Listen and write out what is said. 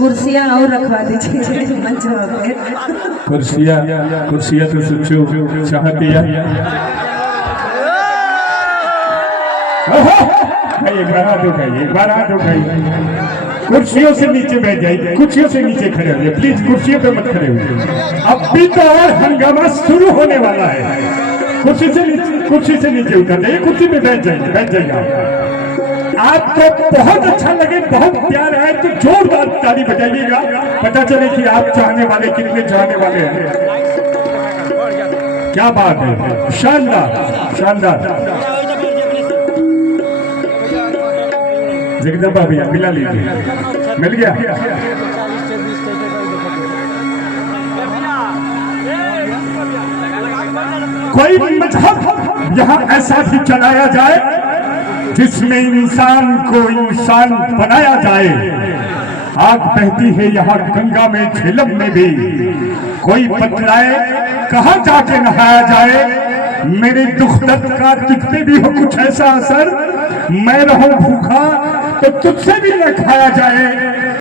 कुर्सियाँ और रखवा दीजिए मंचों पे। कुर्सियाँ तो सोचो चाहती है। एक बार हाथ उठाइए। कुर्सियों से नीचे बैठ जाइए, कुर्सियों से नीचे खड़े होइए प्लीज, कुर्सियों पे मत खड़े होइए। अब भी तो और हंगामा शुरू होने वाला है। कुर्सी से नीचे उतर जाइए, कुर्सी पे बैठ जाइए। आपको बहुत अच्छा लगे, बहुत प्यार आए तो जोरदार ताली बजाइएगा, पता चले कि आप चाहने वाले कितने चाहने वाले हैं। क्या बात है, शानदार शानदार। जगदम्बा भैया मिला लीजिए, मिल गया। कोई मजहब यहाँ ऐसा भी चलाया जाए जिसमें इंसान को इंसान बनाया जाए। आग बहती है यहाँ गंगा में, झेलम में भी। कोई बतलाए कहाँ जाके नहाया जाए। मेरे दुख दर्द का तुझ पे भी हो कुछ ऐसा असर, मैं रहूं भूखा तो तुझसे भी न खाया जाए।